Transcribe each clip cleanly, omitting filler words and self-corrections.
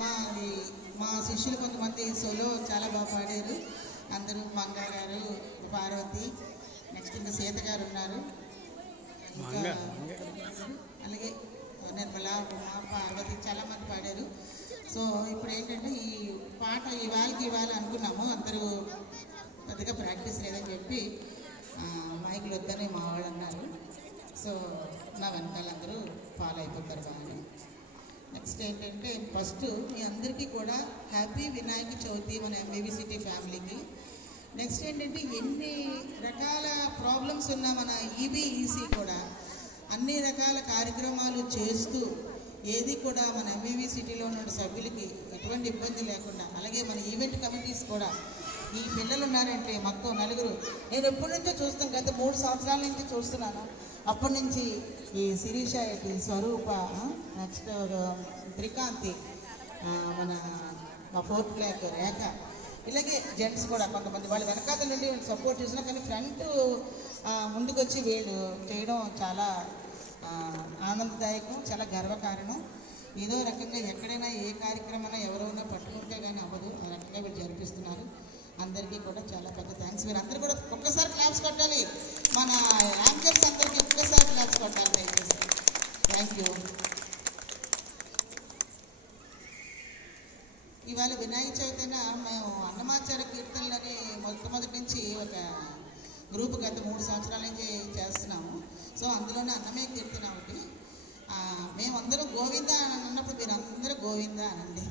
మా మా శిష్యులు కొంతమంది సోలో చాలా బాగా పాడారు. అందరూ మంగ గారు, పార్వతి, నెక్స్ట్ ఇంకా సీత గారు ఉన్నారు, ఇంకా అలాగే నిర్మల, ఉమా, పార్వతి చాలా మంది పాడారు. సో ఇప్పుడు ఏంటంటే ఈ పాట ఇవాళ అనుకున్నాము, అందరూ పెద్దగా ప్రాక్టీస్ లేదని చెప్పి మైకులు వద్దని మా వాళ్ళు అన్నారు. సో నా వెనకాల అందరూ ఫాలో అయిపోతారు బాగా. నెక్స్ట్ ఏంటంటే ఫస్ట్ మీ అందరికీ కూడా హ్యాపీ వినాయక చవితి మన ఎంబీబీ సిటీ ఫ్యామిలీకి. నెక్స్ట్ ఏంటంటే ఎన్ని రకాల ప్రాబ్లమ్స్ ఉన్న మన ఈబీఈసీ కూడా అన్ని రకాల కార్యక్రమాలు చేస్తూ ఏది కూడా మన ఎంబీబీ సిటీలో ఉన్న సభ్యులకి ఎటువంటి ఇబ్బంది లేకుండా, అలాగే మన ఈవెంట్ కమిటీస్ కూడా ఈ పిల్లలు ఉన్నారంటే మొత్తం నలుగురు, నేను ఎప్పటి నుంచో చూస్తాను, గత 3 సంవత్సరాల నుంచి చూస్తున్నాను. అప్పటి నుంచి ఈ శిరీష, స్వరూప, నెక్స్ట్ త్రికాంతి, మన మా 4th బ్లాక్ రేఖ, ఇలాగే జెంట్స్ కూడా కొంతమంది వాళ్ళు వెనకాల నుండి సపోర్ట్ చేసినా కానీ ఫ్రంట్ ముందుకొచ్చి వీళ్ళు చేయడం చాలా ఆనందదాయకం, చాలా గర్వకారణం. ఏదో రకంగా ఎక్కడైనా ఏ కార్యక్రమం ఎవరైనా పట్టుకుంటే కానీ అవ్వదు, ఆ రకంగా వీళ్ళు జరిపిస్తున్నారు. అందరికీ కూడా చాలా పెద్ద థ్యాంక్స్. మీరు అందరూ కూడా ఒక్కసారి క్లాప్స్ కొట్టాలి, మన యాంకర్స్ అందరికీ ఒక్కసారి క్లాప్స్ కొట్టాలి దయచేసి. Thank you. ఇవాళ వినాయక చవితిన మేము అన్నమాచార్య కీర్తనలని మొట్టమొదటి నుంచి ఒక గ్రూప్ గత 3 సంవత్సరాల నుంచి చేస్తున్నాము. సో అందులోనే అన్నమయ్య కీర్తన ఒకటి. మేమందరం గోవింద అని అన్నప్పుడు మీరు అందరూ గోవింద అనండి.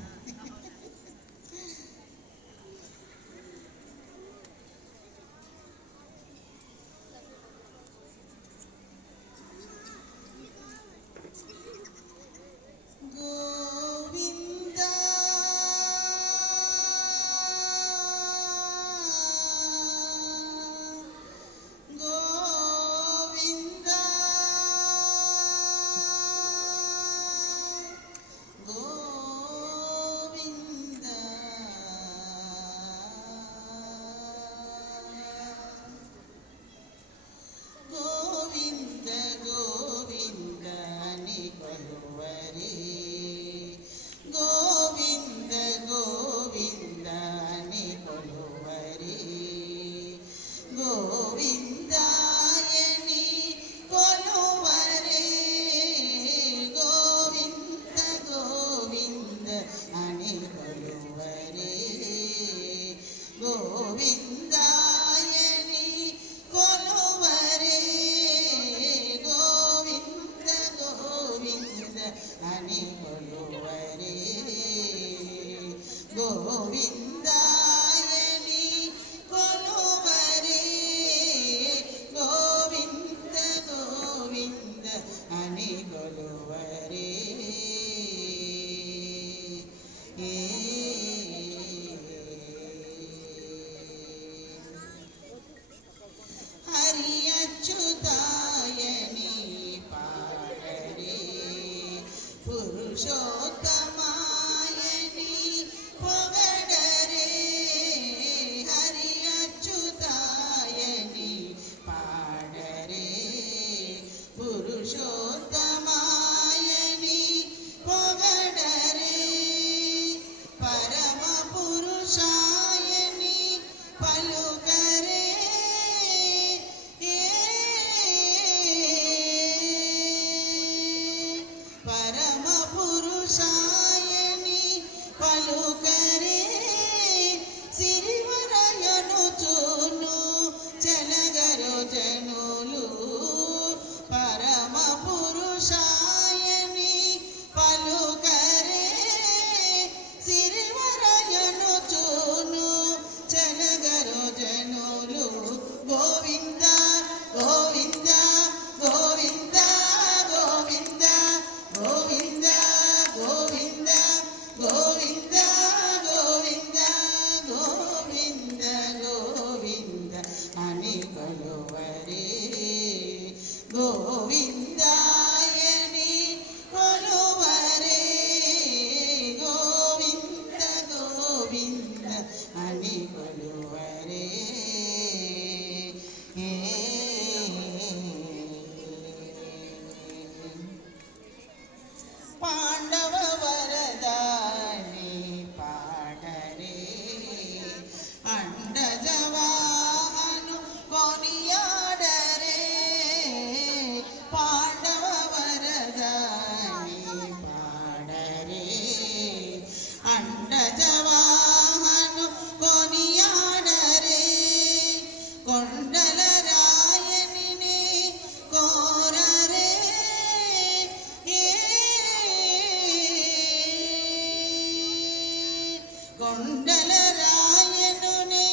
కొండల రాయనుని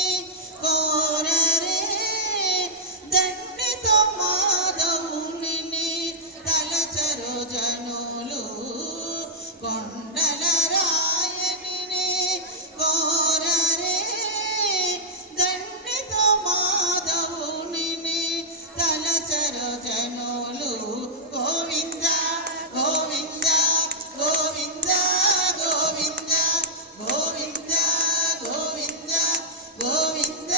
కోరరే దండితో మాధవుని తలచరు జనులు కొండల రాయనిని కోరరే దండితో మాధవుని తలచరు జనులు గోవింద గోవింద గోవింద గోవింద గోవింద గోవింద గోవింద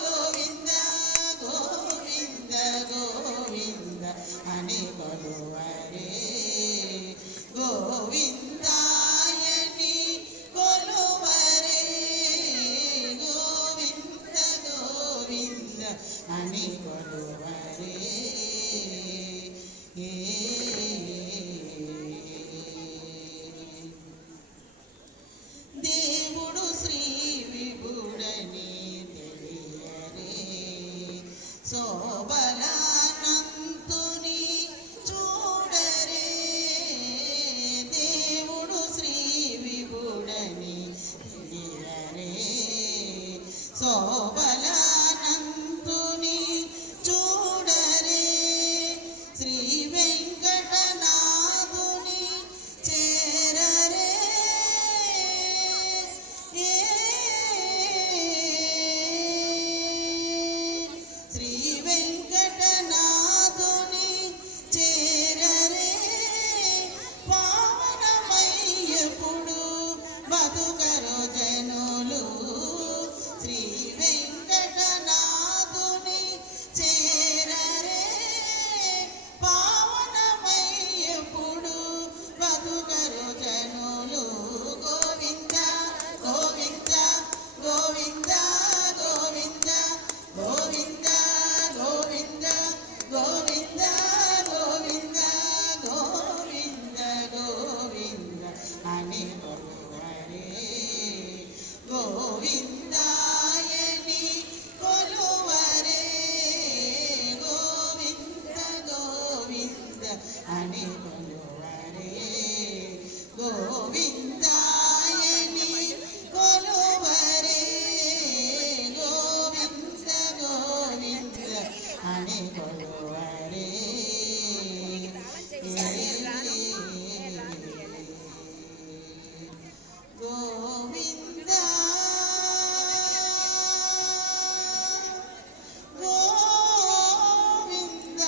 గోవింద గోవింద గోవింద అని కొలువరే గోవిందాయని కొలువరే గోవింద గోవింద అని కొలువరే దేవుడు శ్రీ విభుడని తెలియరే శోభలానంతుని చూడరే దేవుడు శ్రీ విభుడని తెలియరే శోభలానంతుని చూడరే శ్రీ వెంకటనాథుని చేరరే శ్రీ వెంకటనాథుని చేరరే పావనమయ్యప్పుడు బతుకరు జనులు శ్రీ వెంకటనాథుని చేరరే పావనమయ్యప్పుడు బతుకరు జనులు గోవింద గోవింద గోవింద గోవింద గోవింద గోవింద గోవింద గోవింద గోవింద గోవింద అని కొలువరే గోవిందాయని కొలువరే గోవింద గోవింద అని కొలువరే గోవిందాయని కొలువరే గోవింద గోవింద అని కొలువరే గోవింద గోవింద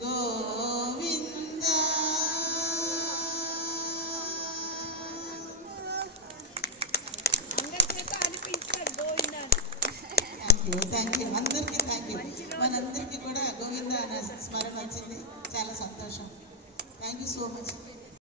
గోవింద థ్యాంక్ యూ అందరికీ థ్యాంక్ యూ మనందరికీ కూడా గోవింద అన్న స్మరణ వచ్చింది చాలా సంతోషం థ్యాంక్ యూ సో మచ్